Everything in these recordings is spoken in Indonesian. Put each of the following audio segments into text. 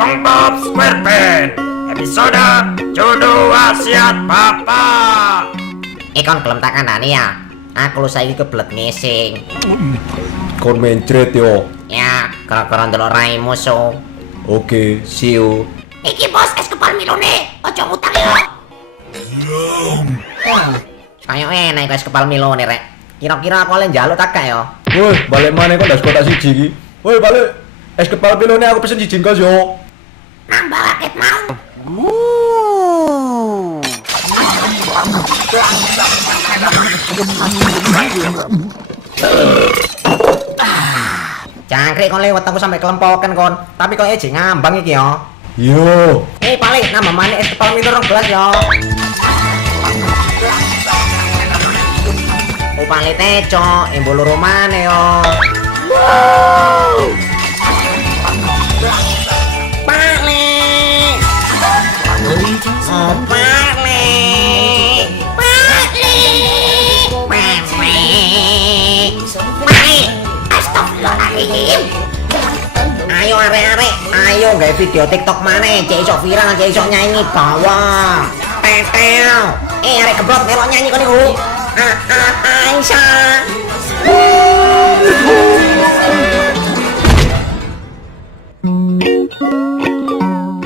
SpongeBob SquarePants episode Jodoh Wasiat Bapak. Kon gelem tak kandhani ya. Aku lu saiki kebelet ngising. Kon mencret yo. Ya, gara-gara ndelok raimu so. Oke, see you. Iki bos es kepal milone, ojo ngutang ya. Kayak enak iku es kepal milone rek. Kira-kira aku oleh njaluk tak gak ya? Woi, balik mana kok ndas kotak siji iki? Woi, balik. Es kepal pilone aku pesen siji kos yo. Nambah raket mau. Jangkrik kon lewat aku sampai kelempokan kon. Tapi kok ejek ngambang iki ya. Yo. Paling nambah maneh es kepal milo 2 gelas ya. Upale teco, embul loro maneh yo. Balik. Oh, balik. Balik. Balik. Balik. Astagfirullahaladzim. Ayo arek-arek, ayo gawe video TikTok maneh, cek iso viral, cek iso nyanyi bawa. Tetel. Arek geblok melok nyanyi kon niku. Aisyah.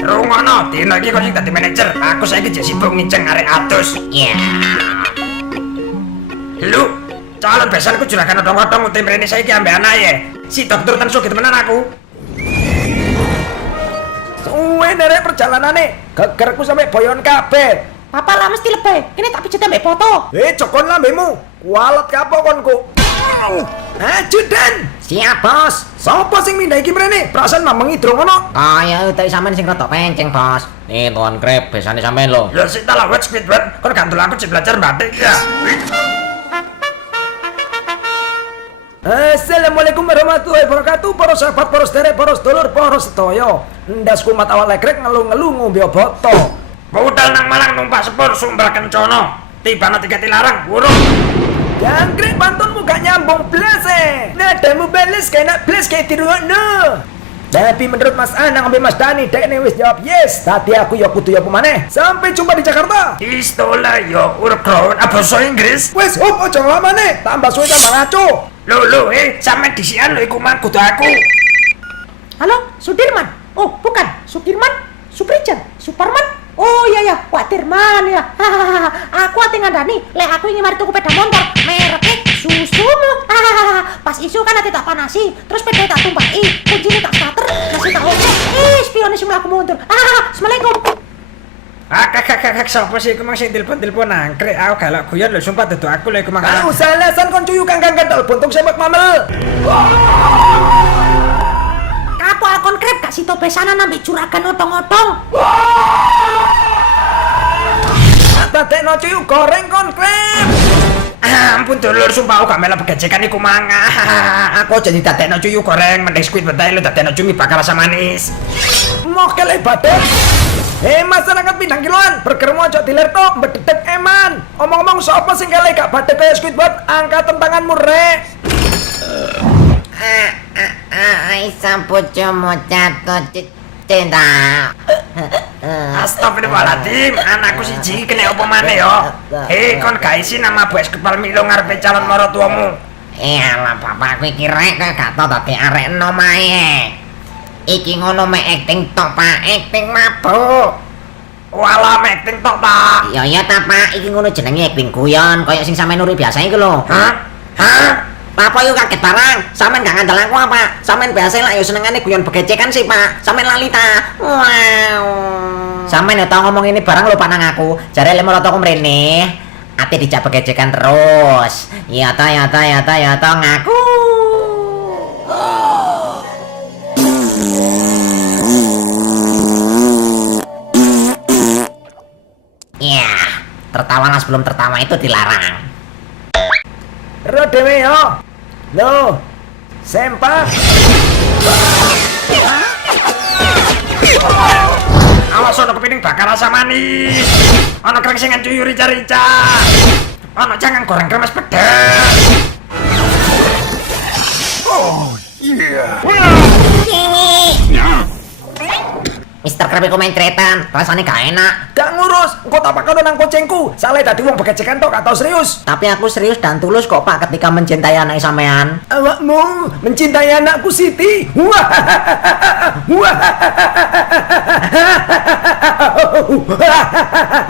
Rungono, dino iki kok sing dadi manajer. Aku saiki jek sibuk nginceng arek atus. Ya. Lu, calon besanku juragan odong-odong utim rene saiki ambek anae. Si dokter tan sugih temenan aku. Suwe derek perjalanane, gegerku sampe boyon kabeh. Papa lah mesti lebih. Kene tak pijet ambek foto. Jokon lambemu, kualet kapo konku. Judan. Siap, Bos. Sopo sing mindha iki mrene? Perasaan mamengi drong ono. Kaya utek sampean sing rada penceng, Bos. Nih, tuan krep besane sampean lho. Ya sik tak lawet Squidward, kon gandul aku cek belajar batik ya. Assalamualaikum warahmatullahi wabarakatuh. Para sahabat, para sederek, para sedulur, para sedaya. Ndas kumat awal legrek ngelu-ngelu ngombe boto. Budal nang Malang numpak sepur Sumber Kencono. Tibana tiket larang, wurung. Jangkrik pantunmu gak nyambung blas nadamu bales kayak nak blas kayak dirungokno. Tapi menurut Mas Anang sampai Mas Dani dekne wis jawab yes. Tadi aku ya kudu ya pemaneh. Sampai jumpa di Jakarta. Istola yo urip grown basa Inggris. Wes ojo lama nih. Tambah suwe tambah ngaco. Lho sampe disian lho iku mang kudu aku. Halo, Sudirman? Oh, bukan. Sudirman? Suprijan? Superman? Oh iya, Pak Dirman ya. Hahaha. Aku ati ngandani, lek aku ingin mari tuku sepeda motor, mereknya Susumu. Hahaha. Pas isu kan ati tak panasi, terus sepeda tak tumpaki, kuncinya tak starter, kasih tak ojek. Spionis semua aku mundur. Assalamualaikum. Kakak sapa sih iku mang sing telepon angkrek aku galak guyon lho sumpah dudu aku lho iku mang. Kau salasan kon cuyu kang telepon tung sepak mamel. Kapo akon krep kasih to pesanan ambek juragan otong-otong. Dadekno cuyu goreng kon krep. Ampun dulur sumpah aku gak melok begecekan iku mang. Aku jadi dadekno cuyu goreng mending Squidward ae lho dadekno cumi bakal rasa manis. Mokel badan. Masyarakat Pindang Kiloan, burger mojo dilerto, mbededek eman. Omong-omong sapa sing kale gak badhe kaya Squidward, angkat tanganmu rek. Aisyah bojomu jatuh cinta. Astagfirullahaladzim, anakku siji kena apa maneh yo. Kon gak isi nama Bu es kepal Milo ngarepe calon maratuamu. Iyalah bapakku iki rek gak tau dadi arek enom ae. Iki ngono mek acting tok, Pak, acting mabuk. Walah acting tok ta. Ya ta, Pak, iki ngono jenenge acting guyon, kaya sing sampean nuri biasa iku lho. Hah? Papa yuk kaget barang, sampean gak ngandel aku apa? Sampean biasa lah yo senengane guyon begecekan sih, Pak. Sampean lali ta. Wow. Sampean yo tau ngomong ini barang lho Pak nang aku. Jare lek meroto aku mrene, ate dijak begecekan terus. Ya ta ngaku. Ya, tertawalah sebelum tertawa itu dilarang. Ro dewe yo. Loh. Sempak. Awas ono kepiting bakar rasa manis. Ono krengsengan cuyu rica-rica. Ono jangan goreng kremes pedas. Oh, iya. Mister Krabby komen tretan, rasanya gak enak. Gak ngurus, engko tak pakono nang kucingku. Salah dadi wong begecekan tok gak tau serius. Tapi aku serius dan tulus kok Pak ketika mencintai anak sampean. Awakmu mencintai anakku Siti.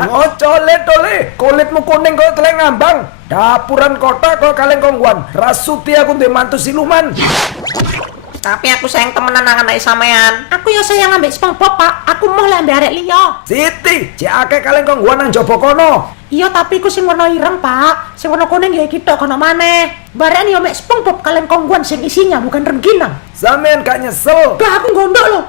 Ngocolet tole, kulitmu kuning kok teleng ngambang. Dapuran kota kok kaleng kongguan. Rasuti aku duwe mantu siluman. Tapi aku sayang temenan nang anak sampean. Aku ya sayang ambek SpongeBob, Pak. Aku mau lah ambek arek liya. Siti, cek akeh kaleng kongguan nang jaba kono. Iya, tapi ku sing warna ireng, Pak. Sing warna kuning ya iki tok kono maneh. Bareng yo mek SpongeBob kaleng kongguan sing isinya bukan rengginang. Sampean gak nyesel. Bah, aku gondok loh.